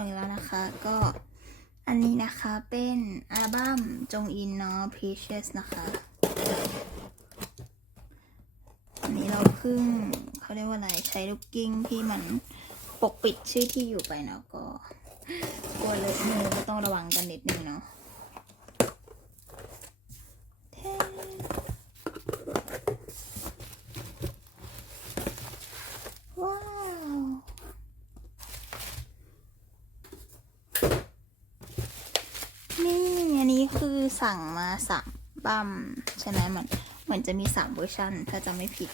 งอีกแล้วนะคะ ก็อันนี้นะคะเป็นอัลบั้มจงอินเนาะ Precious นะคะ อันนี้เราเพิ่งเขาเรียกว่าอะไรใช้ลูกกิ้งที่มันปกปิดชื่อที่อยู่ไปเนาะก็กลัวเลอะมือก็ต้องระวังกันนิดนึงเนาะแท้ว้าว นี่อันนี้คือ สั่งมาสามบัมใช่ไหมเหมือนเหมือนจะมีสามเวอร์ชันถ้าจะไม่ผิด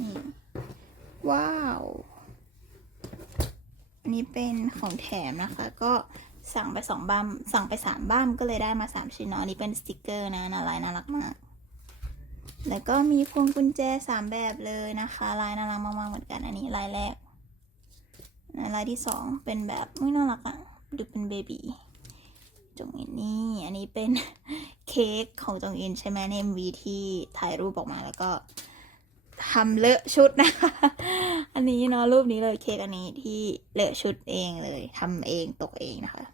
นี่ ว้าว อันนี้เป็นของแถมนะคะ ก็สั่งไปสองบัมสั่งไปสามบัมก็เลยได้มาสามชิ้นเนาะอันนี้เป็นสติกเกอร์นะน่ารักน่ารักมาก แล้วก็มีพวงกุญแจสามแบบเลยนะคะ ลายน่ารักมากๆเหมือนกัน อันนี้ลายแรกลายที่สองเป็นแบบไม่น่ารักอะดูเป็นเบบีจงอินนี่อันนี้เป็นเค้กของจงอินใช่ไหมใน MV ที่ถ่ายรูปออกมาแล้วก็ ทำเลอะชุดนะคะ อันนี้เนาะรูปนี้เลยเค้กอันนี้ที่เลอะชุดเองเลยทำเองตกเองนะคะ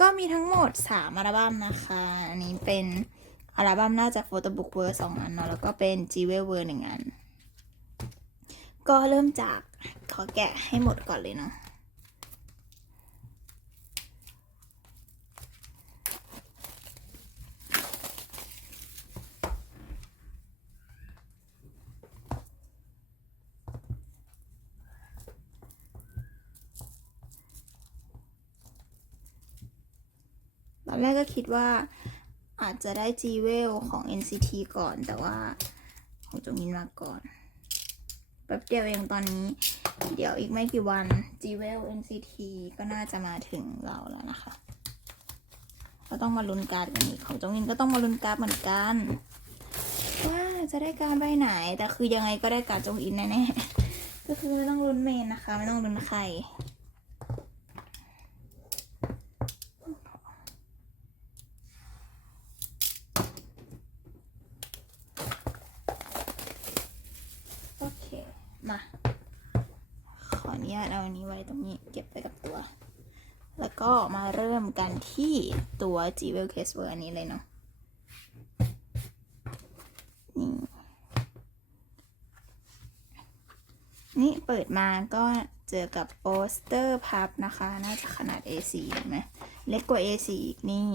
ก็มีทั้งหมดสามอัลบั้มนะคะ อันนี้เป็นอัลบั้มน่าจะโฟโต้บุ๊กเวอร์สองอันเนาะแล้วก็เป็นจีเวลเวอร์หนึ่งอัน ก็เริ่มจากขอแกะให้หมดก่อนเลยเนาะ ตอนแรกก็ คิดว่าอาจจะได้ G w e l ของ NCT ก่อนแต่ว่าของจงมินมาก่อนแป๊บเดียวเองตอนนี้ เดี๋ยวอีกไม่กี่วัน G w e l NCT ก็น่าจะมาถึงเราแล้วนะคะ ก็ต้องมาลุ้นการ์ดกันอีกของจงมินก็ต้องมาลุ้นการ์ดเหมือนกัน ว่าจะได้การ์ดใบไหน แต่คือยังไงก็ได้การ์ดจงอินแน่ๆก็คือไม่ต้องลุ้นเมนนะคะ ไม่ต้องลุ้นใคร โอเค มา ขออนุ ญาตเอาอันนี้ไว้ตรงนี้เก็บไปกับตัว แล้วก็มาเริ่มกันที่ตัว g w e l Case r อันนี้เลยเนาะนี่นี่เปิดมาก็เจอกับโปสเตอร์พับนะคะ น่าจะขนาด A4 เห็นไหมเล็กกว่า A4 อีกนี่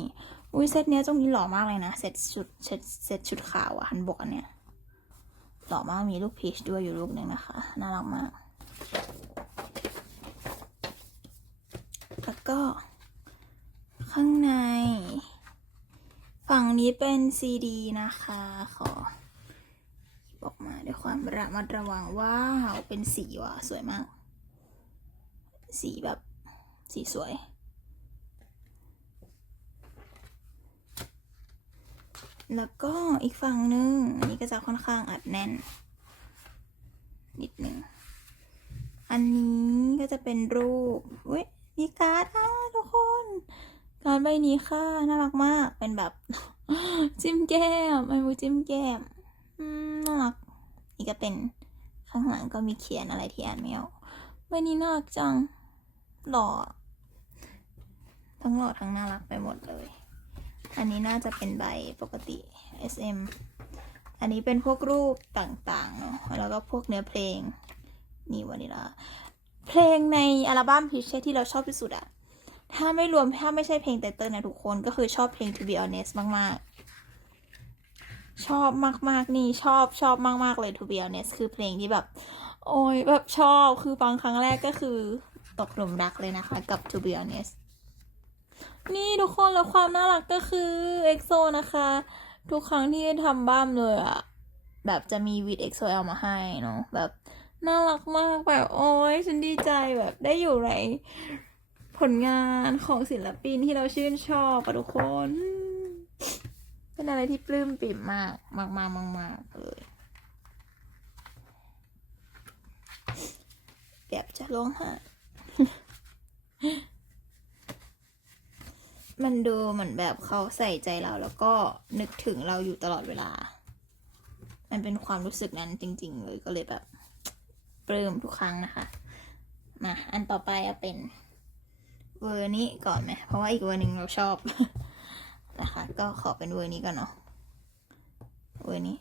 อุ้ยเซตเนี้ยตรงนี้หล่อมากเลยนะเซตชุดเซตเซตชุดขาวอะฮันบกอันเนี้ยหล่อมากมีลูกพีชด้วยอยู่ลูกหนึ่งนะคะ น่ารักมาก แล้ว ก็ ข้างใน ฝั่งนี้เป็นซีดีนะคะ ขอบออกมาด้วยความระมัดระวังว้าวเป็นสีว่ะสวยมาก สีแบบ สีสวย แล้วก็อีกฝั่งนึง อันนี้ก็จะค่อนข้างอัดแน่น นิดนึง อันนี้ก็จะเป็นรูปอุ้ย มีการ์ดอะทุกคน การ์ดใบนี้ค่ะน่ารักมาก เป็นแบบ จิ้มแก้มไอ้มูจิ้มแก้มอืมน่ารักนี่ก็เป็นข้างหลังก็มีเขียนอะไรที่อ่านไม่ออกใบนี้น่ารักจังหล่อทั้งหล่อทั้งน่ารักไปหมดเลย อันนี้น่าจะเป็นใบปกติ SM อันนี้เป็นพวกรูปต่างๆเนาะแล้วก็พวกเนื้อเพลง นี่วานิลา เพลงในอัลบั้มพิเชที่เราชอบที่สุดอะถ้าไม่รวมถ้าไม่ใช่เพลงไตเติ้ลนะทุกคนก็คือชอบเพลง To Be Honest มากๆ ชอบมากๆนี่ชอบชอบมากๆเลย To Be Honest คือเพลงที่แบบ โอ้ยแบบชอบคือฟังครั้งแรกก็คือตกหลุมรักเลยนะคะกับ To Be Honest นี่ทุกคนแล้วความน่ารักก็คือ EXO นะคะ ทุกครั้งที่ทำบ้ามเลยอะแบบจะมีวิด XOL มาให้เนาะแบบ น่ารักมากแบบโอ้ยฉันดีใจแบบได้อยู่ในผลงานของศิลปินที่เราชื่นชอบอะทุกคน เป็นอะไรที่ปลื้มปิ่มมากมากมากมากมากเลยแบบจะร้องไห้มันดูเหมือนแบบเขาใส่ใจเราแล้วก็นึกถึงเราอยู่ตลอดเวลา มันเป็นความรู้สึกนั้นจริง ๆ เลยก็เลยแบบ ปลื้มทุกครั้งนะคะ มาอันต่อไปอะเป็นเวอร์นี้ก่อนไหม เพราะว่าอีกเวอร์หนึ่งเราชอบนะคะ ก็ขอเป็นเวอร์นี้ก่อนเนาะ เวอร์นี้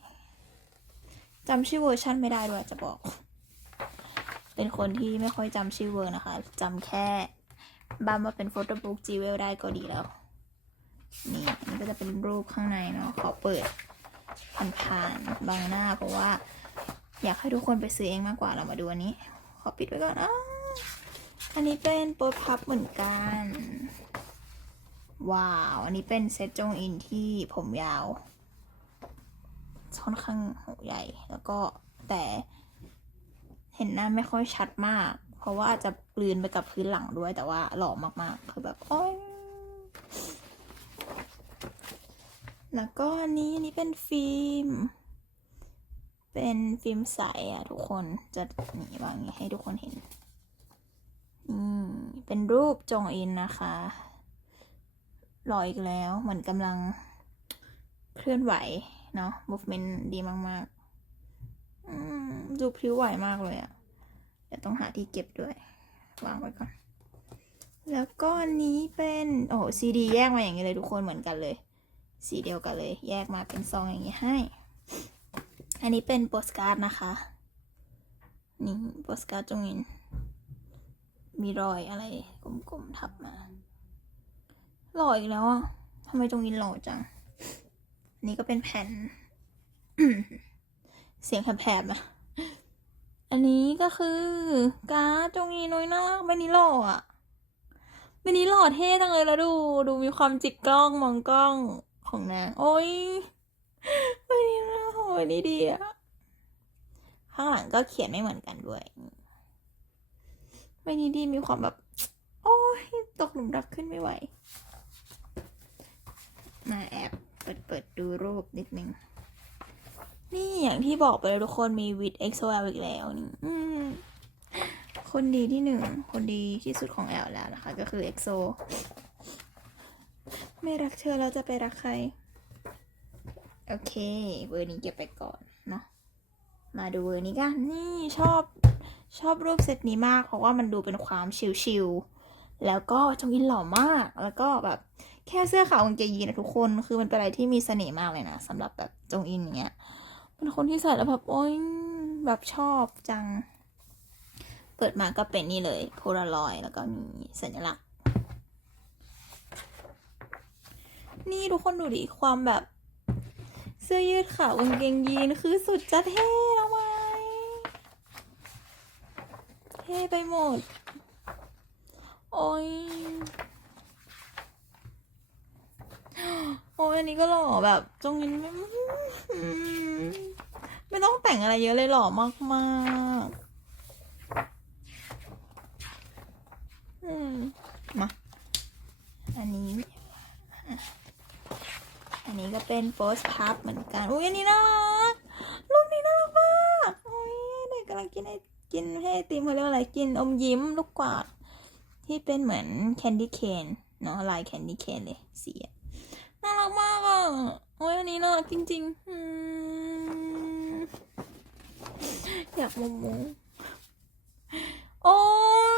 จำชื่อเวอร์ชันไม่ได้ด้วยจะบอก เป็นคนที่ไม่ค่อยจำชื่อเวอร์นะคะจำแค่บ้านว่าเป็นโฟโต้บุ๊กจีเวลได้ก็ดีแล้ว นี่นี่ก็จะเป็นรูปข้างในเนาะ ขอเปิดผ่านๆบางหน้าเพราะว่า อยากให้ทุกคนไปซื้อเองมากกว่าเรามาดูอันนี้ ขอปิดไว้ก่อนอ้าอันนี้เป็นโปสพับเหมือนกัน ว้าว อันนี้เป็นเซตจงอินที่ผมยาวค่อนข้างหูใหญ่ แล้วก็แต่เห็นหน้าไม่ค่อยชัดมาก เพราะว่าอาจจะกลืนไปกับพื้นหลังด้วยแต่ว่าหล่อมากๆ คือแบบโอ้ยแล้วก็อันนี้อันนี้เป็นฟิล์ม เป็นฟิล์มใสอะทุกคนจะนี่วางนี้ให้ทุกคนเห็นนี่เป็นรูปจงอินนะคะหล่ออีกแล้วเหมือนกำลังเคลื่อนไหวเนาะ movement ดีมากๆดูพลิ้วไหวมากเลยอะเดี๋ยวต้องหาที่เก็บด้วย วางไว้ก่อน แล้วก็อันนี้เป็นโอ้โหซีดีแยกมาอย่างนี้เลยทุกคนเหมือนกันเลย สีเดียวกันเลย แยกมาเป็นซองอย่างนี้ให้ อันนี้เป็นโปสการ์ดนะคะ นี่โปสการ์ดตรงนี้ มีรอยอะไรกลมๆทับมาหล่ออีกแล้วอะทำไมตรงนี้หล่อจังนนี้ก็เป็นแผ่น เสียงแผลบๆนะอันนี้ก็คือการ์ดตรงนี้น้อยน่ารักใบนี้หล่ออะใบนี้หล่อเท่จังเลยแล้วดู ดูมีความจิกกล้องมองกล้องของนาง โอ้ย ว้ดีอะข้างหลังก็เขียนไม่เหมือนกันด้วยวันนี้ดีมีความแบบ โอ้ยตกหลุมรักขึ้นไม่ไหว มาแอบเปิดเปิดดูรูปนิดนึง นี่อย่างที่บอกไปเลยทุกคนมีวิด XOL อีกแล้วนี่คนดีที่หนึ่ง คนดีที่สุดของแอลแล้วนะคะ ก็คือ EXO ไม่รักเธอแล้วจะไปรักใคร โอเคเวอร์นี้เก็บไปก่อนเนาะ มาดูเวอร์นี้กัน นี่ชอบชอบรูปเซตนี้มาก เพราะว่ามันดูเป็นความชิลๆ แล้วก็จงอินหล่อมาก แล้วก็แบบแค่เสื้อขาวกางเกงยีนนะทุกคน คือมันเป็นอะไรที่มีเสน่ห์มากเลยนะสำหรับแบบจงอินเงี้ย เป็นคนที่ใส่แล้วแบบโอ๊ยแบบชอบจัง เปิดมาก็เป็นนี่เลยโพลารอยแล้วก็มีสัญลักษณ์ นี่ทุกคนดูดิความแบบ สื้อยืดขาวกางเกงยีนคือสุดจะเท่แล้วไหมเท่ไปหมด โอ้ย โอ้ยอันนี้ก็หล่อแบบจงยินไม่ไม่ต้องแต่งอะไรเยอะเลยหล่อมากมากๆอืม มา อันนี้ นี้ก็เป็นโปสพับเหมือนกันอุ้ยอันนี้น่ารักรูปนี้น่ารักมากอุ้ยเด็กกำลังกินไอกินให้ติมเขาเรียกว่าอะไรกินอมยิ้มลูกกวาดที่เป็นเหมือนแคนดี้เคนเนาะลายแคนดี้เคนเลยสีน่ารักมากอะโอ้ยอันนี้น่ารักจริงๆอยากมุมมุโอ้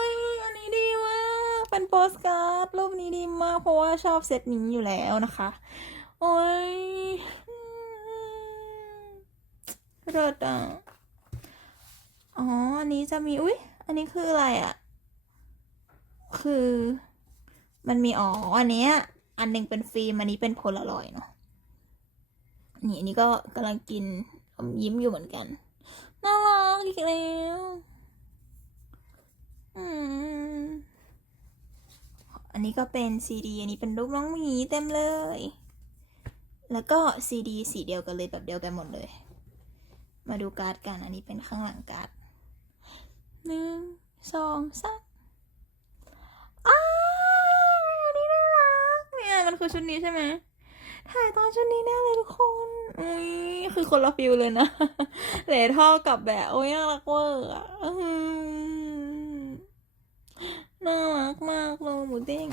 ยอันนี้ดีมากเป็นโปสการ์ดรูปนี้ดีมากเพราะว่าชอบเซตนี้อยู่แล้วนะคะ โอ้ยอืมเลิศอะอ๋อ อันนี้จะมี อุ๊ยอันนี้คืออะไรอะ คือ มันมีอ๋อ อันเนี้ย อันหนึ่งเป็นฟิล์ม อันนี้เป็นโพลารอยเนาะ นี่อันนี้ก็กำลังกินอมยิ้มอยู่เหมือนกัน น่ารักอีกแล้วอืมอันนี้ก็เป็นซีดี อันนี้เป็นรูปน้องหมีเต็มเลย แล้วก็ซีดีสีเดียวกันเลยแบบเดียวกันหมดเลย มาดูการ์ดกัน อันนี้เป็นข้างหลังการ์ดหนึ่งสองสามอ้าวันนี่น่ารักเนี่ยมันคือชุดนี้ใช่ไหมถ่ายตอนชุดนี้แน่เลยทุกคนอุ้ยคือคนละฟิลเลยนะเหลท่อกับแบบโอ้ยน่ารักเวอร์อะน่ารักมากเลยหมูเด้ง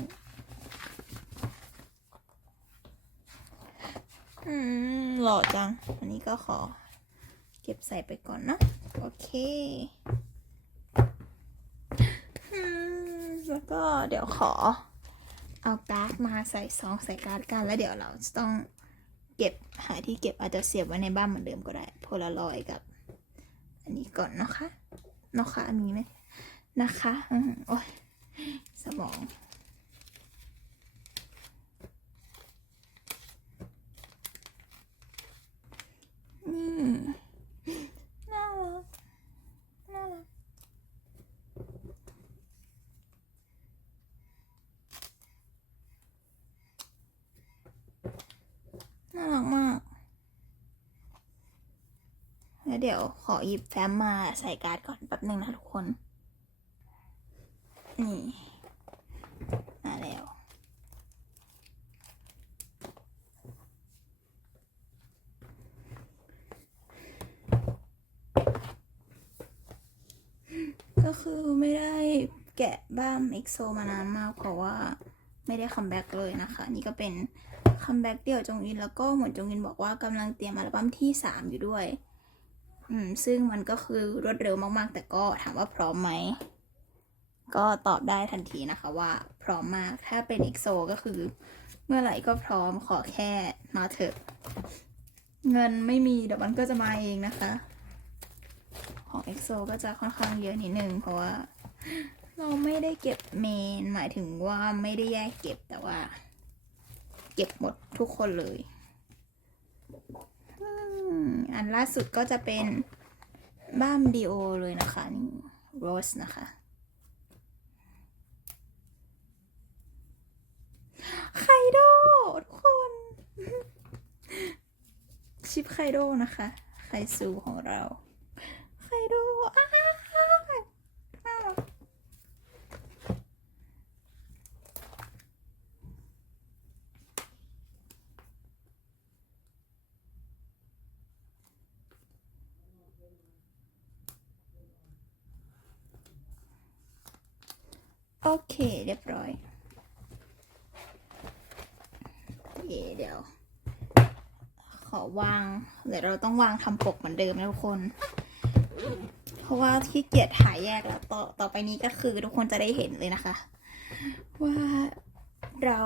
อืมหล่อจัง อันนี้ก็ขอ เก็บใส่ไปก่อนเนาะ โอเคอแล้วก็เดี๋ยวขอเอาการ์ดมาใส่ซองใส่การ์ดกัน แล้วเดี๋ยวเราจะต้องเก็บหาที่เก็บอาจจะเสียบไว้ในบ้านเหมือนเดิมก็ได้โพลารอยด์กับ อันนี้ก่อนนะคะนะคะอันนี้ไหมนะคะอโอ้ยสมอง นี่น่ารักน่ารักน่ารักมาก แล้ว เดี๋ยวขอหยิบแฟ้มมาใส่การ์ดก่อนแป๊บหนึ่งนะทุกคน นี่ มาแล้ว ก็คือไม่ได้แกะบ้ามเอ็กโซมานานมากเพราะว่าไม่ได้คัมแบ็กเลยนะคะ นี่ก็เป็นคัมแบ็กเดี่ยวจงอินแล้วก็เหมือนจงอินบอกว่ากำลังเตรียมอัลบั้มที่ 3 อยู่ด้วย อืม ซึ่งมันก็คือรวดเร็วมาก ๆ แต่ก็ถามว่าพร้อมไหม ก็ตอบได้ทันทีนะคะว่าพร้อมมาก ถ้าเป็นเอ็กโซก็คือ เมื่อไหร่ก็พร้อมขอแค่มาเถอะ เงินไม่มีเดี๋ยวมันก็จะมาเองนะคะ ของ EXO ก็จะค่อนข้างเยอะนิดนึงเพราะว่าเราไม่ได้เก็บเมน หมายถึงว่าไม่ได้แยกเก็บแต่ว่า เก็บหมดทุกคนเลย อันล่าสุดก็จะเป็นบ้ามดีโอเลยนะคะนี่โรสนะคะ ไคโดทุกคน ชิปไคโดนะคะ ไคซูของเรา ไคโดอ้ารักโอ เคเรียบร้อยเเดี๋ยว ขอวาง เดี๋ยวเราต้องวางทำปกเหมือนเดิมนะทุกคน เพราะว่าขี้เกียจถ่ายแยกแล้วต่อต่อไปนี้ก็คือทุกคนจะได้เห็นเลยนะคะ ว่าเรา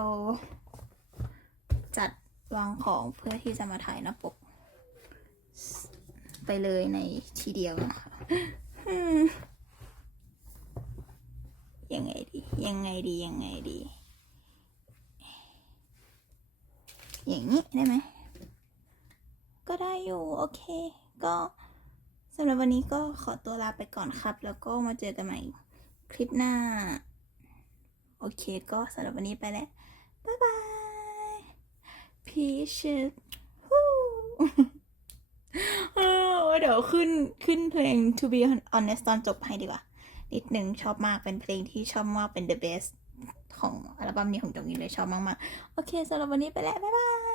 จัดวางของเพื่อที่จะมาถ่ายหน้าปก ไปเลยในทีเดียวนะคะ ยังไงดี ยังไงดี ยังไงดี อย่างนี้ได้ไหม ก็ได้อยู่ โอเค ก็สำหรับวันนี้ก็ขอตัวลาไปก่อนครับ แล้วก็มาเจอกันใหม่คลิปหน้า โอเค ก็สำหรับวันนี้ไปแล้ว บ๊ายบาย พีชฮู้เออเดี๋ยวขึ้นขึ้นเพลง to be honest ตอนจบให้ดีกว่า นิดหนึ่งชอบมากเป็นเพลงที่ชอบมากเป็น the best ของอัลบั้มนี้ของจงยินเลยชอบมากๆ โอเคสำหรับวันนี้ไปแล้ว บ๊ายบาย